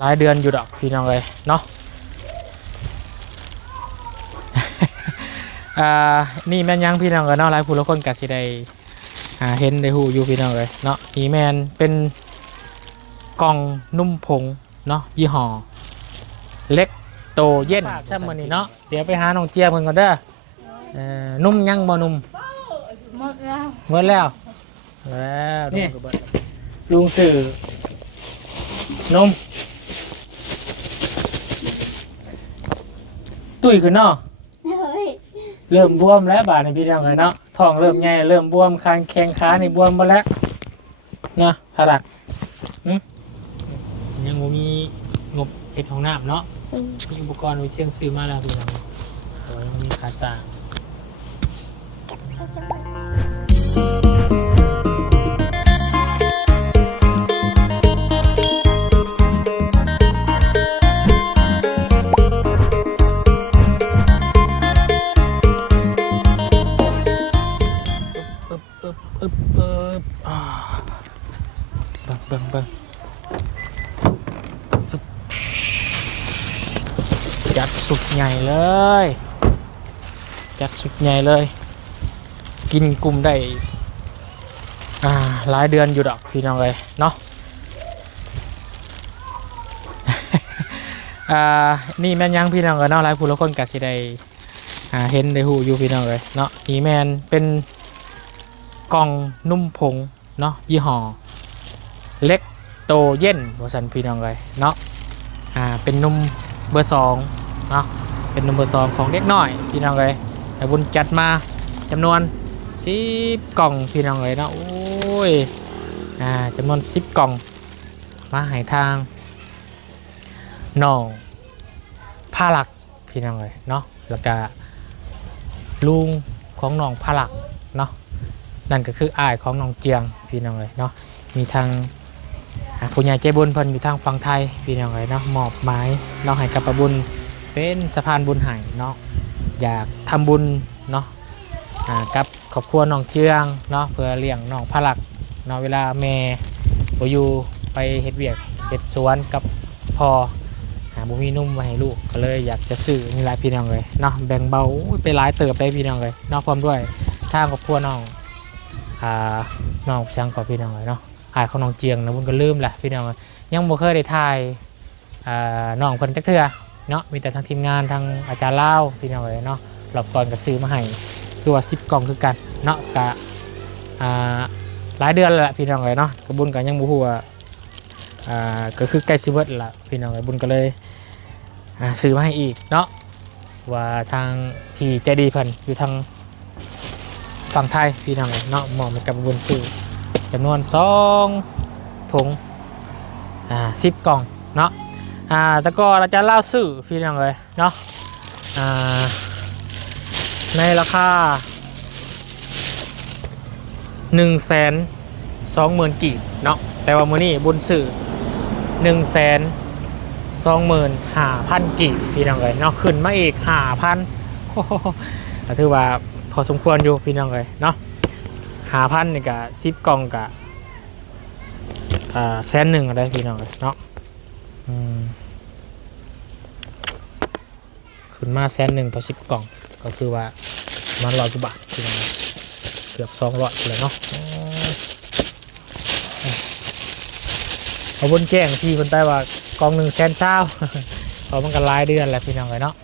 หลายเดือนอยู่ดอกพี่น้องเลยเนาะอ่านี่แม่นยังพี่น้องเลยเนาะหลายผู้ละคนก็สิได้อ่าเห็นได้ฮู้อยู่พี่น้องเลยเนาะนี่แม่นเป็นกล่องนุ่มผงเนาะยี่ห้อเล็กโตเย็นใช่มื้อนี้เนาะเดี๋ยวไปหาน้องเจี๊ยบเพิ่นก่อนเด้อเอ่อนุ่มยังบ่นุ่มหมดแล้วเบิดแล้วแล้วนี่ลุงสื่อนม ตุ้ยขึ้นเนาะเฮ้ยเริ่มบวมแล้วบาดในพี่น้องเลยเนาะท้องเริ่มใหญ่เริ่มบวมคางแข้งขานี่บวมหมาแล้วนะพารักหึยังบ่มีงบเฮ็ดของน้ำเนาะมีอุปกรณ์ไว้เสี่ยงซื้อมาแล้วพี่น้องแต่ว่ายังบ่มีค่าสร้าง ใหญ่เลย จัดสุดใหญ่เลย กินกลุ่มได้หลายเดือนอยู่ดอกพี่น้องเลยเนาะนี่แม่นยังพี่น้องเลยเนาะหลายผู้ละคนก็สิได้เห็นได้ฮู้อยู่พี่น้องเลยเนาะนี่แมนเป็นกล่องนุ่มผงเนาะยี่ห้อเล็กโตเย็นวสันพี่น้องเลยเนาะอ่าเป็นนุ่มเบอร์สองเนาะ เป็นนุ่มเบอร์สองของเล็กน้อยพี่น้องเลยแต่บุญจัดมาจำนวนสิบกล่องพี่น้องเลยเนาะโอ้ยอ่าจำนวนสิบกล่องมาให้ทางน้องพาหลักพี่น้องเลยเนาะแล้วก็ลุงของน้องพาหลักเนาะนั่นก็คืออ้ายของน้องเจียงพี่น้องเลยเนาะมีทางผู้ใหญ่ใจบุญเพิ่นอยู่ทางฝั่งไทยพี่น้องเลยเนาะมอบหมายเนาให้กับประบุญ เป็นสะพานบุญให้เนาะอยากทำบุญเนาะกับครอบครัวน้องเจียงเนาะเพื่อเลี้ยงน้องพลักเนาะเวลาแม่บอยู่ไปเฮ็ดเวียกเฮ็ดสวนกับพ่อหาบ่มีนุ่มมาให้ลูกก็เลยอยากจะซื้อนี่หละพี่น้องเลยเนาะแบ่งเบาไปหลายเติบได้พี่น้องเลยเนาะพร้อมด้วยทางครอบครัวน้องอ่าน้องช่างกับพี่น้องเลยเนาะอายของน้องเจียงนะบุญก็ลืมแหละพี่น้องยยังบ่เคยได้ถ่ายอ่าน้องเพิ่นจักเทื่อ เนาะมีแต่ทางทีมงานทางอาจารย์เล่าพี่น้องเลยเนาะรอบก่อนก็ซื้อมาให้คือว่า10กล่องคือกันเนาะกะอ่าหลายเดือนแล้วล่ะพี่น้องเลยเนาะก็บุญก็ยังบ่ฮู้ว่าอ่าก็คือใกล้สิเบิดละพี่น้องเลยบุญก็เลยอ่าซื้อมาให้อีกเนาะว่าทางพี่ใจดีเพิ่นอยู่ทางฝั่งไทยพี่น้องเนาะเหมาะกับบุญซื้อจำนวนสองถุงอ่าสิบกล่องเนาะ อ่าแต่ก็เราจะเล่าซื้อพี่น้องเลยเนาะอ่าในราคาหนึ่งแสนสองหมื่นกีบเนาะแต่ว่ามือนี้บุญซื้อหนึ่งแสนสองหมื่นห้าพันกีบพี่น้องเลยเนาะขึ้นมาอีกห้าพันก็ถือว่าพอสมควรอยู่พี่น้องเลยเนาะหาพันนี่กะสิบกล่องกะอ่าแสนหนึ่งอะไรพี่น้องเลยเนาะอืม ขึ้นมาแสนหนึ่งต่อสิบกล่อง ก็คือว่ามันร้อยกว่าบาทพี่น้องเกือบสองร้อยเลยเนาะเอาบนแจ้งพี่คนใต้ว่ากล่องหนึ่งแสนเศร้าเพราะมันก็หลายเดือนแหละพี่น้องเลยเนาะ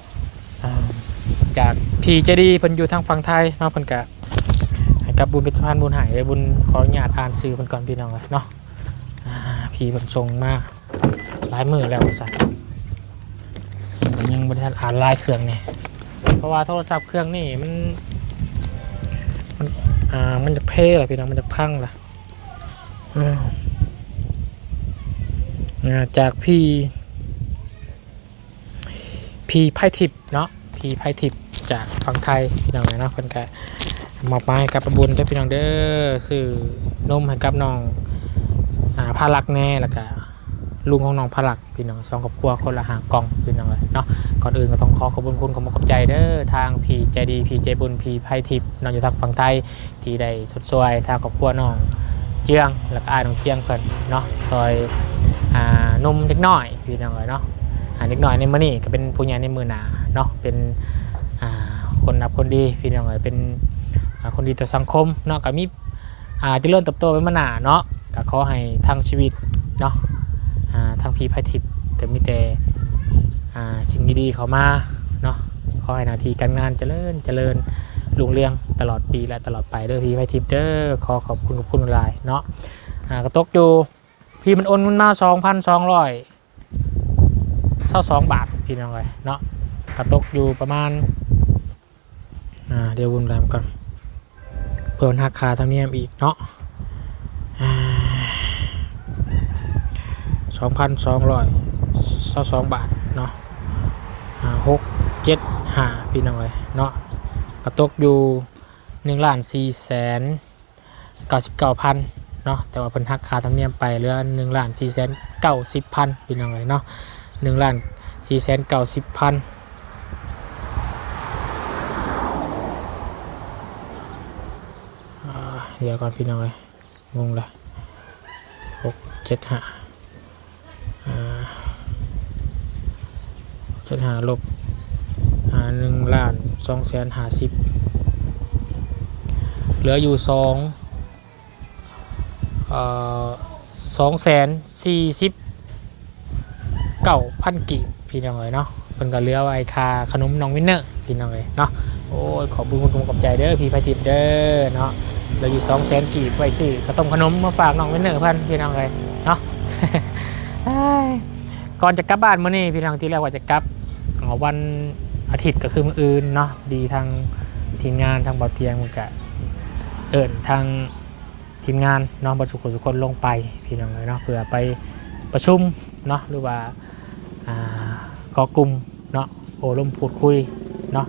จากพี่เจดีเพิ่นอยู่ทางฝั่งไทยเนาะเพิ่นกะกับบุญเป็นสะพานบุญหายเลยบุญขออนุญาตอ่านสื่อเพิ่นก่อนพี่น้องเลยเนาะพี่เพิ่นส่งมากหลายมือแล้วสัตว์ ยังบ่ทันอ่านลายเครื่องนี่เพราะว่าโทรศัพท์เครื่องนี่มันมันอ่ามันจะเพ่ละพี่น้องมันจะพังละอืมอ่าจากพี่พี่ไพ่ทิพย์เนาะพี่ไพ่ทิพย์จากฝั่งไทยพี่น้องเนาะเพิ่นก็มอบหมายให้กับประบุญเด้อพี่น้องเด้อซื้อนมให้กับน้องอ่าพาลักแน่แล้วก็ ลุงของน้องพลักพี่น้องสองครอบครัวคนละหางกล่องพี่น้องเลยเนาะก่อนอื่นก็ต้องขอขอบคุณคุณขอบขอบใจเด้อทางพี่ใจดีพี่ใจบุญพี่ไพ่ทิพย์น้องอยู่ทางฝั่งไทยที่ได้สดสวยทางครอบครัวน้องเจียงแล้วก็อายน้องเจียงเพิ่นเนาะซอยอ่านุ่มเล็กน้อยพี่น้องเอ้ยเนาะอ่าเล็กน้อยในมื้อนี้ก็เป็นผู้ใหญ่ในมือหนาเนาะเป็นอ่าคนนับคนดีพี่น้องเอ้ยเป็นคนดีต่อสังคมเนาะก็มีอ่าเริญเติบโตไปมื้อหนาเนาะก็ขอให้ทางชีวิตเนาะ ทางพีพายทิพย์ก็มีแต่สิ่งดีๆเขามาเนาะขอให้นาทีการงานเจริญเจริญลุงเรืองตลอดปีและตลอดไปเด้อพี่ไพทิพย์เด้อขอขอบคุณขอบคุณหลายเนาะกระตกอยู่พี่มันโอนมันมาสองพันสองร้อยเศร้าสองบาทพี่น้องเลยเนาะกระตกอยู่ประมาณอ่าเดี๋ยววุ่นแรมก่อนเพิ่มราคาธรรมเนียมอีกเนาะ สองพันสองร้อยเศร้าสองบาทเนาะหกเจ็ดห้าพี่น้องเลยเนาะกระตกอยู่หนึ่งล้านสี่แสนเก้าสิบเก้าพันเนาะแต่ว่าเพิ่นหักค่าธรรมเนียมไปเหลือหนึ่งล้านสี่แสนเก้าสิบพันพี่น้องเลยเนาะหนึ่งล้านสี่แสนเก้าสิบพันเดี๋ยวก่อนพี่น้องเลยงงเลยหกเจ็ดห้า เจ็ดหาลบหาหนึ่งล้านสองแสนหาสิบเหลืออยู่สองอสองแสนสี่สิบเก้าพันกีบพี่น้องเลยเนาะเพิ่นก็เหลือไว้ค่าขนมน้องวินเนอร์พี่น้องเลยเนาะโอ้ยขอบคุณคุณขอบใจเด้อพี่ไพทิพย์เด้อเนาะเหลืออยู่สองแสนกีบไว้ซื้อข้าวต้มขนมมาฝากน้องวินเนอร์เพันพี่น้องเลยเนาะ ก่อนจะกลับบ้านมื้อนี้พี่น้องที่แรกว่าจะกลับวันอาทิตย์ก็คือมืออื่นเนาะดีทางทีมงานทางบาเตียงมันก็เอิญทางทีมงานเนาะบรรจุคนสุคนลงไปพี่น้องเลยเนาะเพื่อไปประชุมเนาะหรือว่าก่อกลุ่มเนาะโอ้ลมพูดคุยเนาะ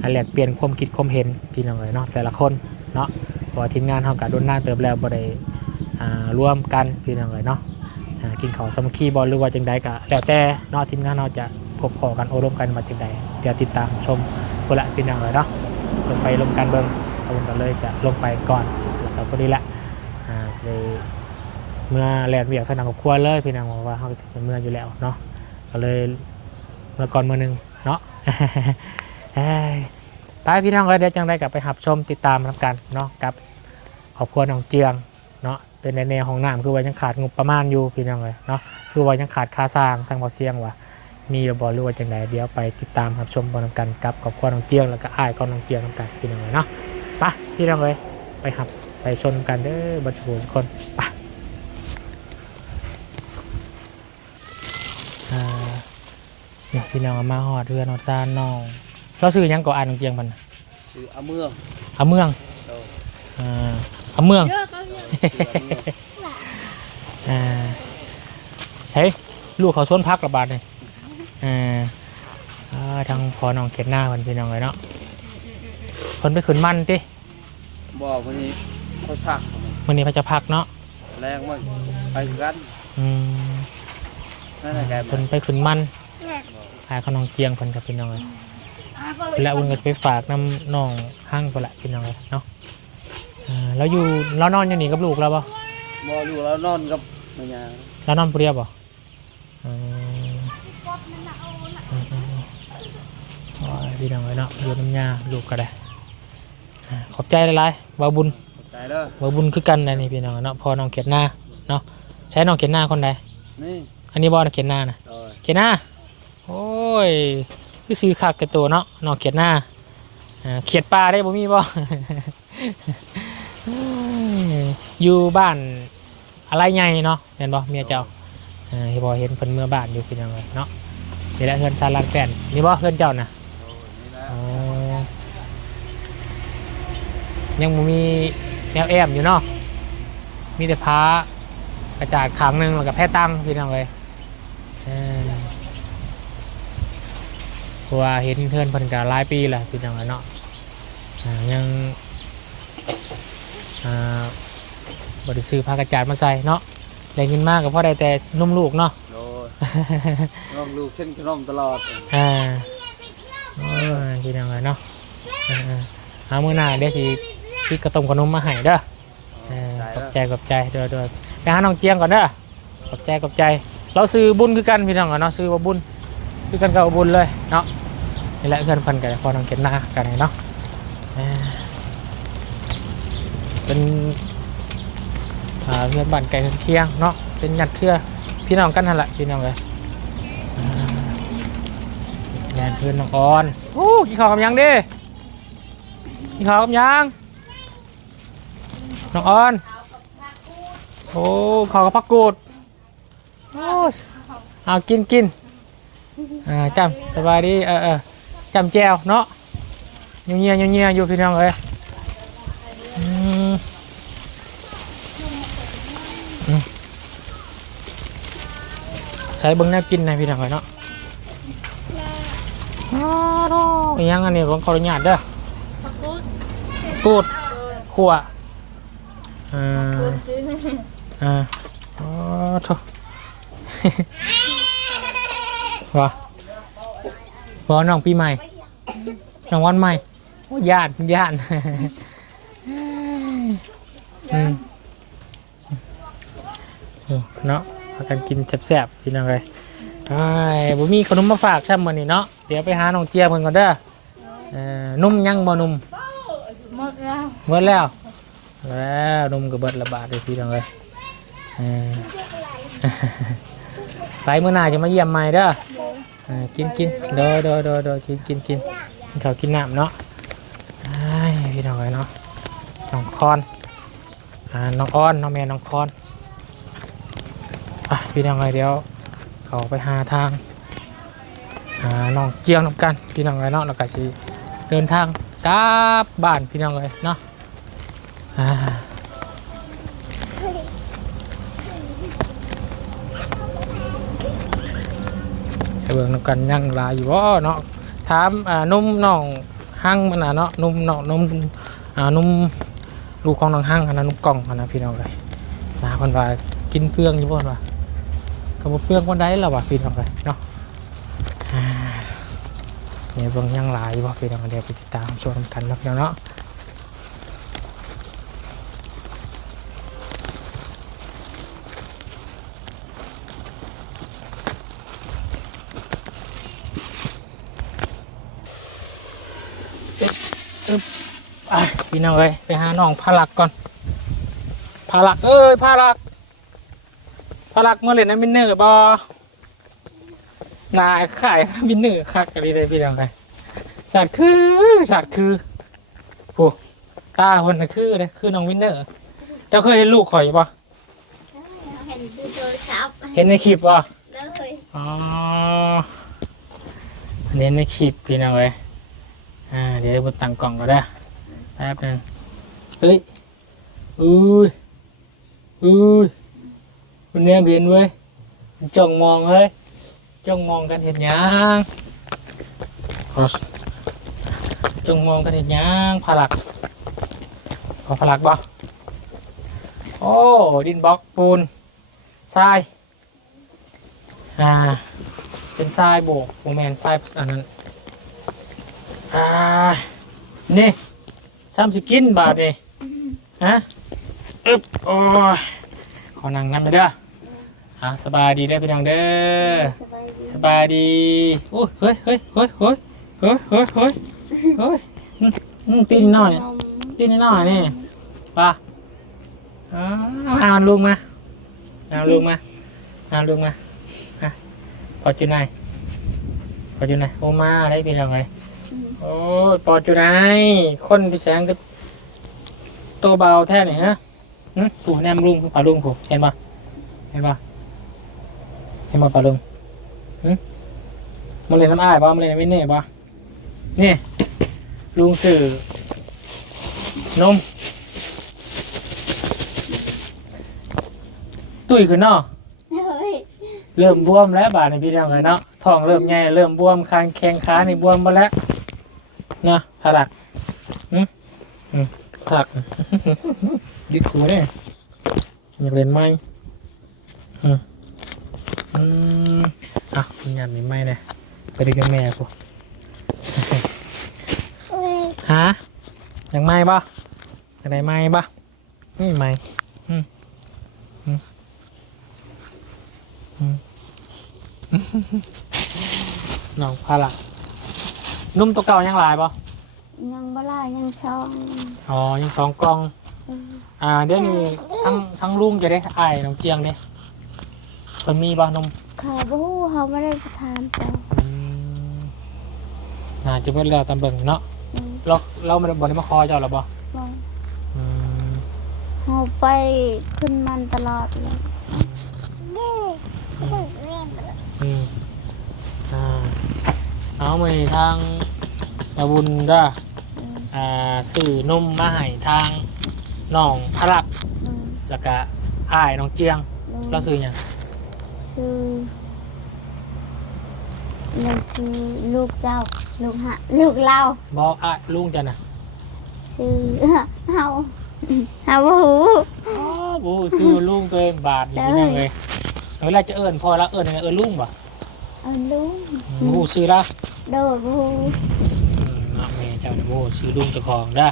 อ่าแลกเปลี่ยนความคิดความเห็นพี่น้องเลยเนาะแต่ละคนเนาะพราะว่าทีมงานเขากัดนหน้าเติบแล้วบ่ได้ร่วมกันพี่น้องเลยเนาะ กินข้าวสมคคีบอลหรือว่าจังใดก็แล้วแต่นาะทีมงานเราจะพบพอกันโอรมกันมาจากใดเดี๋ยวติดตามชมคนละพี่น้องเลยเนาะลงไปลงกันเบิ้งเอาผมก็เลยจะลงไปก่อนแล้วก็พอดีละอ่าจะได้เมื่อแลนเวียกขนาดกับครัวเลยพี่น้องบอกว่าเขาจะเมื่ออยู่แล้วเนาะก็เลยเมื่อก่อนเมื่อหนึงเนาะเอ้ยไปพี่น้องเลยเดี๋ยวจังได้กลับไปหับชมติดตามทำกันเนาะกับครอบครัวน้องเจียง เนาะเป็นในแนวของน้ำคือว่ายังขาดงบประมาณอยู่พี่น้องเลยเนาะคือว่ายังขาดค่าสร้างทางบ่อเสียงว่ะมีระบอหรือว่าจังไดเดี๋ยวไปติดตามรับชมบอลกันกับกับควน้องเกียงแล้วก็อ้ายก็น้องเกียงนำกันพี่น้องเลยเนาะไปพี่น้องเลยไปหับไปชนกันเด้อบัญชีทุกคนไปอ่าเนี่ยพี่น้องเอามาหอดเรือนหอดซานน้องเราซื้อหยังก่ออ่านน้องเกียงมันน่ะชื่ออาเมืองเอาเมืองโดยอ่า เอาเมืองเยอะเขาเยอะอ่าเฮ้ยลูกเขาสวนพักระบาดเลยอ่าอ่าทางพอน้องเข็ดหน้ามันพี่น้องเลยเนาะคนไปขึ้นมันติบอกวันนี้ค่อยพักวันนี้พระจะพักเนาะแรงมากไปคือกันอืมนั่นแหละแกคนไปขึ้นมันพาเขาน้องเกียงคนกับพี่น้องเลยอะเขาแล้วอุ่นก็จะไปฝากน้ำน้องห้างไปละพี่น้องเลยเนาะ อ่าแล้วอยู่เรานอนอยู่นี่กับลูกเราปะบอกอยู่แล้วนอนกับเมียเรานอนเปรียบปะอืมอืมอืมอืมโอ้ยพี่น้องเลยเนาะอยู่น้ำยาลูกก็ได้อ่าขอบใจหลายๆวาบุญ ขอบใจเด้อวาบุญคือกันนะนี่พี่น้องเนาะพอน้องเขียนหน้าเนาะใช้น้องเขียนหน้าคนใดนี่อันนี้บอลเขียนหน้านะโดยเขียนหน้าโอ้ยคือซื้อคักกับตัวเนาะน้องเขียนหน้าอ่าเขียดปลาได้บ่มีบ่ อยู่บ้านอะไรไงเนาะเห็นบ่เมียเจ้าอ่าที่บ่เห็นเพิ่นเมื่อบ้านอยู่พี่น้องเลยเนาะนี่แหละเฮือนซาลานแป้นนี่บ่เฮือนเจ้าน่ะโดยนี่นะอ๋อยังบ่มีแนวแอมอยู่เนาะมีแต่พ้ากระจาดขังหนึงแล้วก็แพ้ตังพี่น้องเลยเออเพราะว่าเห็นเพื่อนเพิ่นก็หลายปีแล้วพี่น้องเลยเนาะอ่ายังอ่า บริซื้อผ้ากระจาดมาใส่เนาะได้เงินมากก็เพราะได้แต่นุ่มลูกเนาะโดยน้องลูกเช่นขนมตลอดอ่าโอ้ยพี่น้องเลยเนาะอ่าๆหามื้อหน้าเดี๋ยวสิพี่กระต้มขนมมาให้เด้อโอ้เออขอบใจขอบใจเดี๋ยวเดี๋ยวไปหาน้องเจียงก่อนเด้อขอบใจขอบใจ เราซื้อบุญคือกันพี่น้องอะเนาะซื้อว่าบุญคือกันกับเอาบุญเลยเนาะนี่แหละเพื่อนเพันกันพอน้องเก็นหน้ากันเนาะเออเป็นอ่า เพื่อนบ้านไก่เคียงเนาะเป็นญาติเพื่อพี่น้องกันนั่นแหละพี่น้องเลยงานเพื่อนน้องออนโอ้กินข้าวกับยังดิกินข้าวกับยังน้องออนโอ้ขอกระพักกูดโอ้เอากินกินอ่าจำสบายดีเออเออจำแจวเนาะเงียเงียเงียอยู่พี่น้องเอ้ยอืมอืม ใส่เบิ้งแนวกินนะพี่น้องเอ้ยเนาะอ้าวโถ่อิหยังอันนี้ผมขออนุญาตเด้อพักกูดกูดขั่วอ่าจื้ออ่าโอ้โถวะวอน้องปีใหม่ น้องวันใหม่โอ้ญาติญาติอืมเออเนาะ พากันกินแซ่บๆพี่น้องเลยไอ้ยบ่มีขนมมาฝากช่ำมื้อนี้เนาะเดี๋ยวไปหาน้องเจี๊ยบเพิ่นก่อนเด้อเอ่อนุ่มยังบ่นุ่มหมดแล้วเบิดแล้วแล้วนมก็เบิดละบาทเลยพี่น้องเลยเออไปเมื่อหน้าจะมาเยี่ยมใหม่เด้อเออกินกินเด้อเด้อเด้อเด้อกินกินกินกินข้าวกินน้ำเนาะไอ้ายพี่น้องเลยเนาะน้องคอนอ่าน้องอ้อนน้องแม่น้องคอน่ะพี่น้องเลยเดี๋ยว เขาไปหาทางอ่าน้องเจียงน้ำกันพี่น้องเลยเนาะแล้วก็สิเดินทางกลับบ้านพี่น้องเลยเนาะอ่าไปเบิ่งนำกันยังลายอยู่บ่เนาะถามอ่านุ่มน้องหั่งมันน่ะเนาะนุ่มน้องนุ่มอ่านุ่มลูกของน้องหั่งอันนั้นนุ่มกล่องอันนั้นพี่น้องเลยมาคนว่ากินเปลืองอยู่บ่ว่า ก็บ่เปลืองคนใดล่ะว่ะพี่น้องเลยเนาะเนี่ยเบิ่งยังหลายอยู่บ่พี่น้องเดี๋ยวไปติดตามชมกันเนาะพี่น้องเนาะพี่น้องเลยไปหาน้องพาลักก่อนพาลักเอ้ยพาลัก พาลักเมื่อเล่นน้ำมินเนอร์บ่นายขายมินเนอร์คักกันดีเลยพี่น้องเลยสัตว์คือสัตว์คือโอ้ตาคนน่ะคือเลยคือน้องมินเนอร์เจ้าเคยเห็นลูกข่อยบ่เห็นดูโทรศัพท์เห็นในคลิปบ่แล้วเลยอ๋อเน้นในคลิปพี่น้องเลยอ่าเดี๋ยวบนตั้งกล่องก็ได้แป๊บหนึงเฮ้ยอุ้ยอุ้ย มันแนมเห็นเว้ยจ้องมองเฮ้ยจ้องมองกันเห็นยังจ้องมองกันเห็นยังผลักขอผลักบ่โอ้ดินบล็อกปูนทรายอ่าเป็นทรายโบกโมแมนทรายอันนั้นอ่านี่ซ้ำสกินบาทนี่ฮะอึ๊บโอ้ขอนั่งนั่งไปเด้อ อ่าสบายดีเด้อพี่น้องเด้อสบายดีสบายดีโอ้ยเฮ้ยเฮ้ยเฮ้ยเฮ้ยเฮ้ยเฮ้ยเฮ้ยเฮ้ยอืมอืมตีนหน่อยนมตีนหน่อยนี่ป่ะอ่าเอาลุงมา เอาลุงมา เอาลุงมาอะปอจุนายปอจุนายโอมาได้พี่น้องไงโอ้ยปอจุนายคนพี่แสงก็โตวเบาแท้นี่ฮะหึผูแนมลุงปลาลุงผูเห็นปะเห็นปะ เห็นปะปลาลุงหึมันเลยนน้ำอ้ายปะมันเลยนไม่เน่ปะนี่ลุงสื่อนมตุ้ยขึ้นเนาะเฮ้ยเริ่มบวมแล้วบาดในพี่น้องเลยเนาะท้องเริ่มใหญ่เริ่มบวมคางแข้งขานี่บวมหมาแล้วนะผลักอืมอืมผลักดิดขูเนี่ยอยากเล่นไหมอืม อืมอะคุณยันนี่ไม่เนี่ยไปดีกับแม่กูฮะอยากไหมบ่อยากได้ไหมบ่นี่ไหมอืมอืมอืมน้องพาละนุ่มตัวเก่ายังหลายปะยังบ่ลายยังช่องอ๋อยังสองกล่องอืมอ่าเดี๋ยวนี้ทั้งทั้งลุงจะได้ไอ้ายน้องเจียงเนี่ย เพิ่นมีบ่นมเขาบ่ฮู้เขาไม่ได้ไปถามเจ้าอืมน่าจะเพิ่นแล้วตามเบิ่งเนาะอืมเราเราไม่ได้บ่ได้มาคอเจ้าหรอบ่บ่อืมเขาไปขึ้นมันตลอดเลยอืมอ่าเอามานี่ทางตะบุญเด้ออืมอ่าสื่อนมมาให้ทางน้องพลัก อืมแล้วก็อ้ายน้องเจียง อืมเราซื้อหยัง คือเราคือลูกเจ้า ลูกหะลูกเราบ่อ้ายลุงจ้ะน่ะคือเฮาเฮาบ่ฮู้โอ้ซื้อลุงตัวเองบาทอยู่ที่นั่นเลยเวลาจะเอิ้นพอแล้วเอิ้นยังไงเอิ้นลุงบ่เอันลุงโอ้ซื้อละโดดบ่ฮู้อืมเนาะแม่เจ้าเนี่ยโอ้ซื้อลุงเจ้าของเด้อ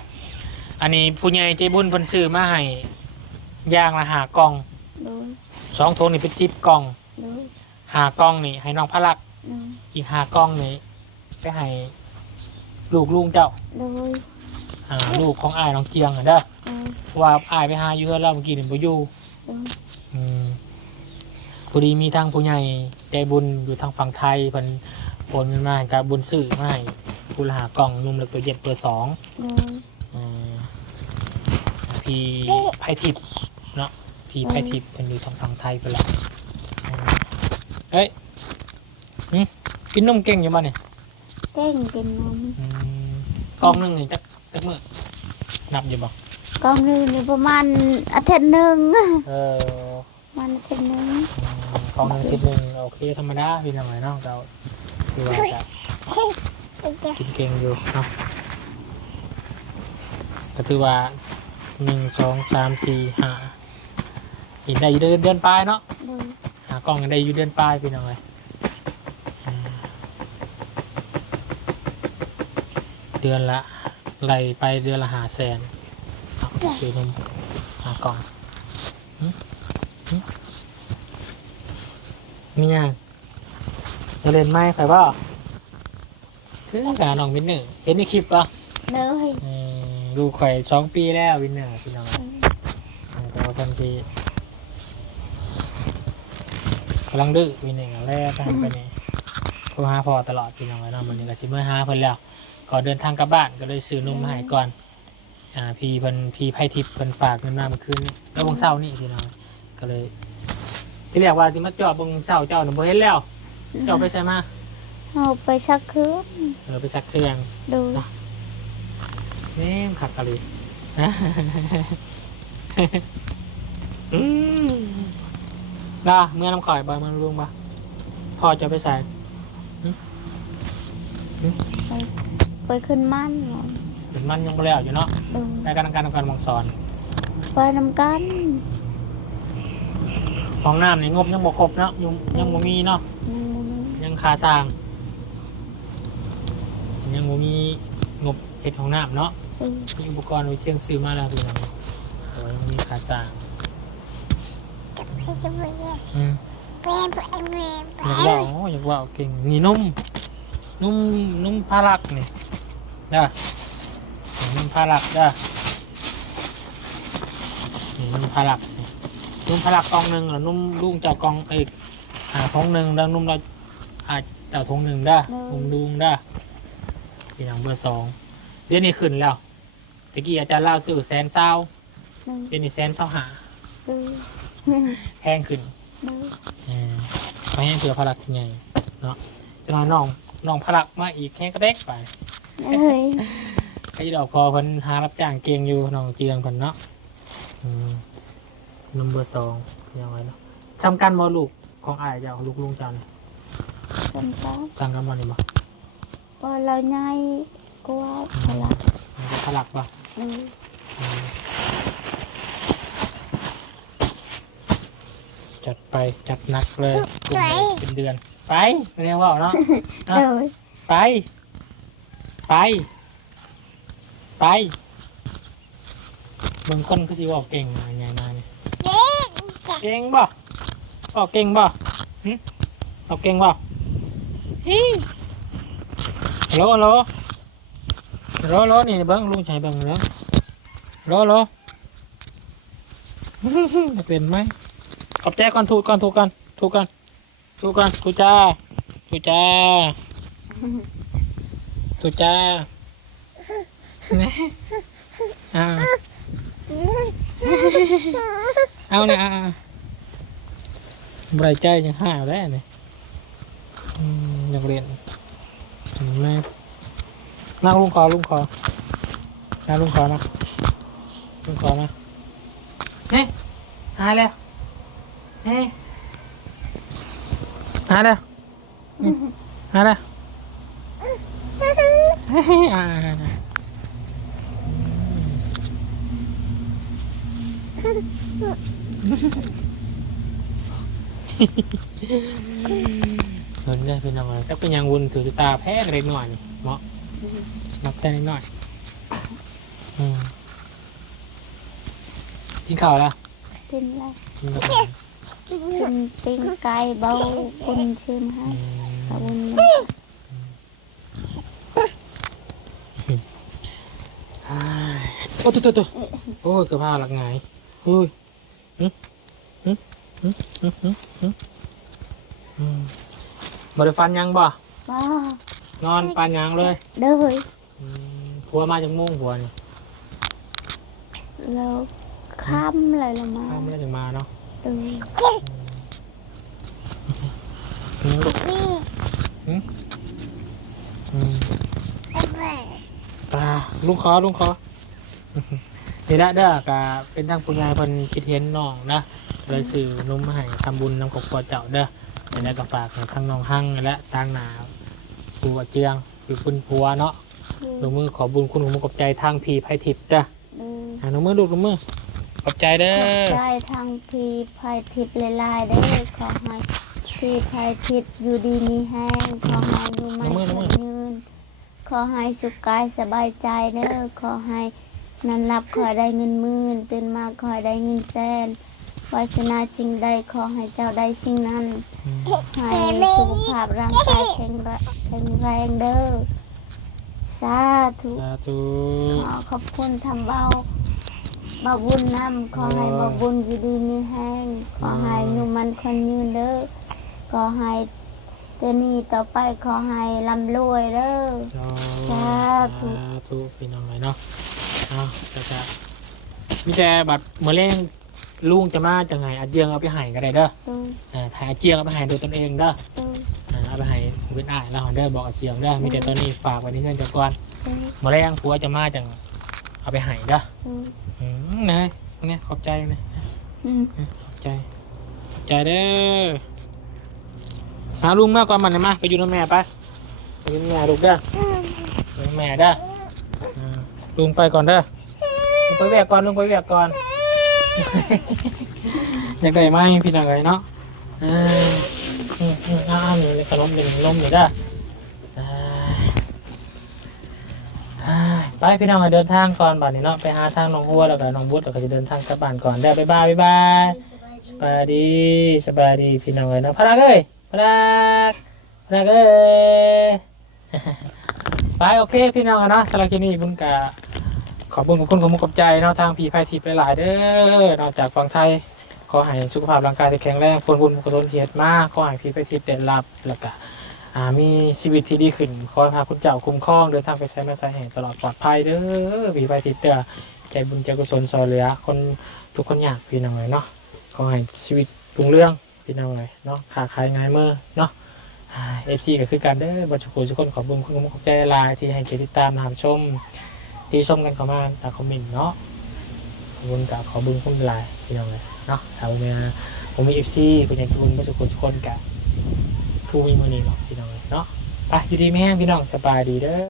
อันนี้ผู้ใหญ่ใจบุญเพิ่นซื้อมาให้อย่างละหากล่องโดยสองถุงนี่เป็น10กล่อง โดยหากล่องนี่ ให้น้องพลักอืมอีกหากล้องนี้ไปให้ลูกลุงเจ้าโดยอ่าลูกของอ้ายน้องเกียงอะเด้อโดยเพราะว่าอ้ายไปหาอยู่เฮือนเราเมื่อกี้นี่บ่อยู่โดยอืมพอดีมีทางผู้ใหญ่ใจบุญอยู่ทางฝั่งไทยเพิ่นโอนเงินมาให้กับบุญซื้อมาให้ผู้ละหากล่องนุ่มเล็กตัวเย็ดเบอร์สอง โดยอ่าพี่ไพทิพย์เนาะพี่ไพทิพย์เป็นอยู่ทางฝั่งไทยไปแล้วอ่า เอ้ยหึกินนมเก่งอยู่บ้านเนี่ยเก่งกินนมอืมกล่องหนึงนี่จักจักมือนับอยู่บ่กองหนึงนี่ประมาณอาทิตย์หนึงเออประมันอาทิตย์หนึงอืมกล่องหนึงทิศหนึ่งโอเคธรรมดาพี่น้องไอ้น้องเราคือว่าจะกินเก่งอยู่เนาะก็ถือว่าหนึ่งสองสามสี่ห้าเห็นได้อยู่เดือนเดือนปลายเนาะโดยหากล่องกันได้อยู่เดือนปลายพี่น้องเลยอืมเดือนละไล่ไปเดือนละหาแสนเอาคือนมหากล่องหึหึมีหยังจะเล่นไหมใครบ่คือการน้องวินเนอร์เห็นในคลิปป่ะเลยอืมดูข่อยสองปีแล้ววินเนอร์พี่น้องอืมแต่ว่าคนจี กำลังดื้อวินเนอร์แรกก็หันไปนี่โทรหาพ่อตลอดพี่น้องไอ้น้องมันนี่ก็สิเมื่อหาเพิ่นแล้วก่อนเดินทางกลับบ้านก็เลยซื้อนมมาให้ก่อนอ่าพี่เพิ่นพี่ไพ่ทิพย์เพิ่นฝากเงินมาเมื่อคืนนี้แล้ววงเศร้านี่พี่น้องก็เลย ที่เรียกว่าสิมาจอบวงเศร้าเจ้าหนูบ่เห็นแล้วเจ้าไปใช่มาเอาไปชักเครื่องเออไปซักเครื่องโดยนี่ขัดกะลีอืม น่าเมื่อน้ำข่อยบอยมันลุงปะพ่อจะไปใส่ไปขึ้นมันเหรอถึงมันยังไม่แล้วอยู่เนาะโดยในการทำการทำการมองสอนไปนำกันห้องน้ำนี่งบยังบ่ครบเนาะยังยังบ่มีเนาะยังบ่มียังคาสร้าง ยังบ่มีงบเฮ็ดห้องน้ำเนาะเออ มีอุปกรณ์ไว้เสี่ยงซื้อมาแล้วพี่น้องแต่ว่ายังมีคาสร้าง อืมอยากว่าโอ้อยากว่าเก่งนี่นุ่มนุ่มนุ่มพารักนี่เด้อนี่นุ่มพารักเด้อนี่นุ่มพารักนี่นุ่มพารักกองหนึ่งแล้วนุ่มลุงเจ้ากองเอกอ่าทงหนึ่งแล้วนุ่มเราอ่าเจ้าทงหนึ่งเด้อนุ่มลุงเด้อพี่น้องเบอร์สองเดี๋ยวนี้ขึ้นแล้วตะกี้อาจารย์เล่าซื้อแสนเศร้าหนึ่งเดี๋ยวนี้แสนเศร้าหาเออ แพงขึ้นโดยอ่าไปให้เผื่อพลักที่ไงเนาะจะนอนน้องน้องพลักมาอีกแค่กระเด็กไปเอ้ยไอ้ดอกพอเพิ่นหารับจ้างเก่งอยู่น้องเจียงเพิ่นเนาะอืมนัมเบอร์สองยังไงเนาะจำกันบ่ลูกของอ้ายเจ้าลูกลุงเจันกันครับจำกันบ่นี่บ่พอเราใหญ่กว่าพลักมันจะพลักบ่เอออืม จัดไปจัดหนักเลยกลุ่มเลยเป็นเดือน ไปเรียกว่าเนาะโดยไป ไป ไปนบางคนก็สิเว่าเก่งมาไงมาเนี่ยเก่งบ่บอกเก่งบ่หึบอกเก่งบ่ฮิฮัลโหลฮัลโหลฮัลโหลฮัลโหลนี่เบิ้งลุงชายเบิ้งแล้วฮัลโหลฮัลโหลนักเรียนไหม ขอบใจก่อนถูกก่อนถูกก่อนถูกก่อนถูกก่อนถูกจ้าถูกจ้าถูกจ้าเนี่ยอ่าเอาเนี่ยอ่าบริใจยังห้าวได้เนี่ยอืมนักเรียนเห็นไหมนั่งลุงคอลุงคอนั่งลุงคอนะลุงคอนะเฮ้ยหายแล้ว เฮ้ยหายแล้วอืมหายแล้วเฮ้ยอ่าเงินได้เป็นยังไงก็เป็นยังวุ่นถือตาแพ้เล็กหน่อยนี่เหมาะนับแต่เล็กหน่อยอืมกินข้าวแล้วกินอะไรกินข้าวกินปิ้งไก่เบาคุณชิมให้อืขอบมคุณโอ้ตัวตัวตัวโอ้ยกระเพราหลักไงเฮ้ยอืมอืมอืมอืมอืมอืมอืมบริฟันยังบ่ว้านอนปานยังเลยเด้ออืมผัวมาจากมุ่งผัวนี่แล้วค่ำเลยละมาข้ามไม่ได้จะมาเนาะ เอออืมลูกอืมอืมปลาลุงขอลุงขอนี่ละเด้อกะเป็นทางผู้ใหญ่เพิ่นคิดเห็นน้องนะเลยสื่อนุ่มให้ทำบุญนำกบกวเจ้าเด้อเดี๋ยวได้ก็ฝากให้ทั้งน้องหั่งและทางหนาปัวเจียงคือคุณผัวเนาะลงมือขอบุญคุณของมุกกับใจทางพีไพทิพย์เด้อเอออ่าลงมือลูกลงมือ ขอบใจเด้อได้ทางพีภัยทิพย์ลายๆได้อขอให้พีภัยทิพย์อยู่ดีมีแห้งขอให้ดูมันคนยืน ขอให้สุขกายสบายใจเด้อขอให้นันนับขอให้ได้เงินหมื่นตื่นมาขอให้ได้เงินแสนวาสนาสิ่งใดขอให้เจ้าได้สิ่งนั้นอืมให้สุขภาพร่างกายแข็งแรงแข็งแรงเด้อสาธุสาธุขอขอบคุณทำเบา บาบุญนำขอให้บาบุญอยู่ดีมีแห้งขอให้อยุมันคนยืนเด้อขอให้เจนี่ต่อไปขอให้ร่ำรวยเด้อสาธุสาธุพี่น้องเลยเนาะเอาจะจะมีแต่บัตรเมื่อเล่งลุงจะมาจังไงอาเจียงเอาไปให้ก็ได้เด้อตู้อ่าถ่ายอาเจียงเอาไปให้โดยตนเองเด้อตู้อ่าเอาไปให้เว้นอ้ายแล้วเด้อบอกอาเจียงเด้อมีแต่ตอนนี้ฝากไว้ที่เพื่อนเจ้าก่อนตู้เมื่อแรงผัวจะมาจังเอาไปให้เด้อตู้อืมเนยเนี่ยขอบใจนะอืมขอบใจขอบใจเด้อหาลุงมากกว่ามันเลยมาไปอยู่กับแม่ไปไปอยู่กับแม่ลูกเด้อไปอยู่กับแม่เด้ออ่าลุงไปก่อนเด้อลุงไปแวกก่อนลุงไปแวกก่อนอยากได้ไหมพี่น้องเลยเนาะเอออืมอืมอ้าวนี่เลยขนมเป็นลมอยู่เด้อ ไปพี่น้องเดินทางก่อนบัดนี้เนาะไปหาทางน้องหัวแล้วก็น้องบุตรแล้วก็จะเดินทางกลับบ้านก่อนได้อบ๊ายบายบ๊ายบายสบายดีสบายดีพี่น้องเลยนะพนักเอ้ยพนักพนักเอ้ยไปโอเคพี่น้องเนาะสำหรับคลิปนี้บุญกะขอบคุณขอบคุณขอบคุณกับใจเนาะทางพีไพทิพย์หลายๆเด้อนอกจากฝั่งไทยขอให้สุขภาพร่างกายที่แข็งแรงผลบุญกุศลที่เฮ็ดมากขอให้พี่ไปทิศได้รับแล้วก็ อ่ามีชีวิตที่ดีขึ้นขอให้พาคุณเจ้าคุ้มครองเดินทางไปไสมาไสแห่งตลอดปลอดภัยเด้อพี่ไปทิศเด้อใจบุญใจกุศลซอยเหลือ คนทุกคนอยากพี่น้องเลยเนาะขอให้ชีวิตรุ่งเรืองพี่น้องเลยเนาะค้าขายง่ายเมื่อเนาะเอฟซีก็คือกันเด้อบัชีคุทุกคนขอบคุณคุณขอบใจลายที่ให้เกียรติตตามรับชม ที่ชมกันเข้ามาตาคอมเมนต์เนาะขอบคุณกับขอบคุณคุณลายพี่น้องเลยเนาะถ้าผมมีผมมีเอฟซีคุณยากคุณผู้ชมทุกคนกับ ผู้มีมือนี้หรอกพี่น้องเลยเนาะไปอยู่ดีไม่แห้งพี่น้องสบายดีเด้อ